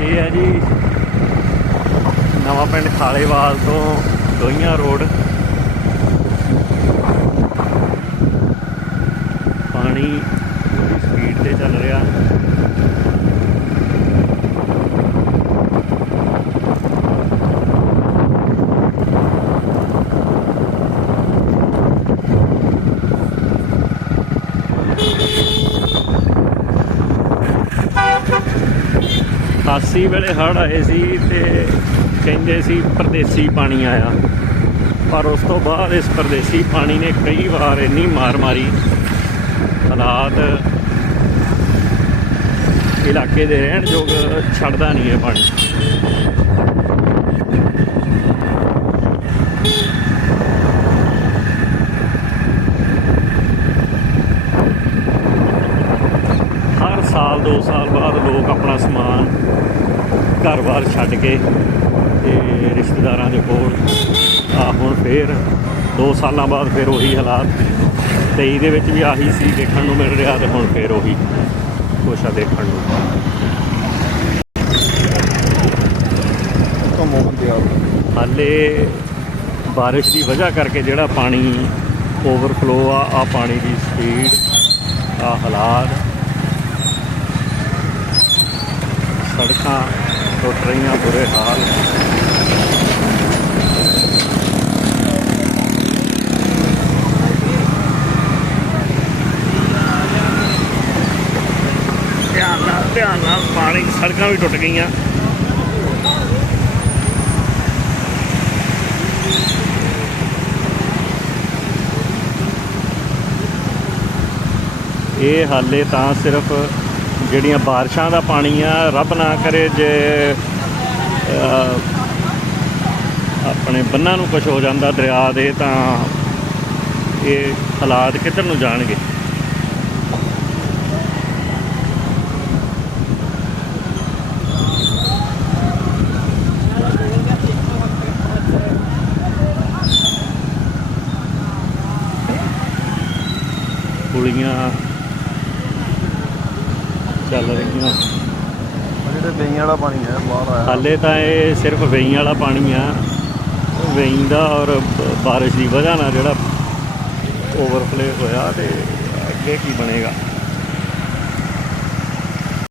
ਇਹ ਹੈ ਜੀ ਨਵਾਂ ਪਿੰਡ ਖਾਲੇਵਾਲ ਤੋਂ ਦੋਈਆਂ ਰੋਡ। 80 ਵੇਲੇ ਹੜ੍ਹ ਆਏ ਸੀ ਤੇ ਕਹਿੰਦੇ ਸੀ ਪਰਦੇਸੀ ਪਾਣੀ ਆਇਆ। ਪਰ ਉਸ ਤੋਂ ਬਾਅਦ ਇਸ ਪਰਦੇਸੀ ਪਾਣੀ ਨੇ ਕਈ ਵਾਰ ਇੰਨੀ ਮਾਰ ਮਾਰੀ। ਹਾਲਾਤ ਇਲਾਕੇ ਦੇ ਰਹਿਣ ਯੋਗ ਛੱਡਦਾ ਨਹੀਂ ਹੈ ਪਾਣੀ। ਸਾਲ 2 ਸਾਲ ਬਾਅਦ ਲੋਕ ਆਪਣਾ ਸਮਾਨ ਘਰ-ਬਾਰ ਛੱਡ ਕੇ ਤੇ ਰਿਸ਼ਤੇਦਾਰਾਂ ਦੇ ਕੋਲ ਆ ਹੁਣ ਫੇਰ 2 ਸਾਲਾਂ ਬਾਅਦ ਫੇਰ ਉਹੀ ਹਾਲਾਤ। 23 ਦੇ ਵਿੱਚ ਵੀ ਆਹੀ ਸੀ ਦੇਖਣ ਨੂੰ ਮਿਲ ਰਿਹਾ ਤੇ ਹੁਣ ਫੇਰ ਉਹੀ ਕੁਛ ਆ ਦੇਖਣ ਨੂੰ। ਹਾਲੇ ਬਾਰਿਸ਼ ਦੀ ਵਜ੍ਹਾ ਕਰਕੇ ਜਿਹੜਾ ਪਾਣੀ ਓਵਰਫਲੋ ਆ ਆ ਪਾਣੀ ਦੀ ਸਪੀਡ ਆ ਹਾਲਾਤ ਸੜਕਾਂ ਟੁੱਟ ਰਹੀਆਂ, ਬੁਰੇ ਹਾਲ। ਧਿਆਨ ਨਾਲ ਧਿਆਨ ਨਾਲ ਪਾਣੀ, ਸੜਕਾਂ ਵੀ ਟੁੱਟ ਗਈਆਂ। ਇਹ ਹਾਲੇ ਤਾਂ ਸਿਰਫ ਜਿਹੜੀਆਂ ਬਾਰਿਸ਼ਾਂ ਦਾ ਪਾਣੀ ਆ, ਰੱਬ ਨਾ ਕਰੇ ਜੇ ਆਪਣੇ ਬੰਨਾਂ ਨੂੰ ਕੁਝ ਹੋ ਜਾਂਦਾ ਦਰਿਆ ਦੇ, ਤਾਂ ਇਹ ਹਾਲਾਤ ਕਿੱਧਰ ਨੂੰ ਜਾਣਗੇ? ਪੁਲੀਆਂ ਚੱਲ ਰਹੀਆਂ ਜਿਹੜੇ ਬਈਆਂ ਵਾਲਾ ਪਾਣੀ ਹੈ ਬਾਹਰ ਆਇਆ। ਹਾਲੇ ਤਾਂ ਇਹ ਸਿਰਫ ਵੇਈਂ ਵਾਲਾ ਪਾਣੀ ਆ। ਵੇਈਂ ਦਾ ਔਰ ਬਾਰਿਸ਼ ਦੀ ਵਜ੍ਹਾ ਨਾਲ ਜਿਹੜਾ ਓਵਰਫਲੇ ਹੋਇਆ ਤੇ ਅੱਗੇ ਕੀ ਬਣੇਗਾ?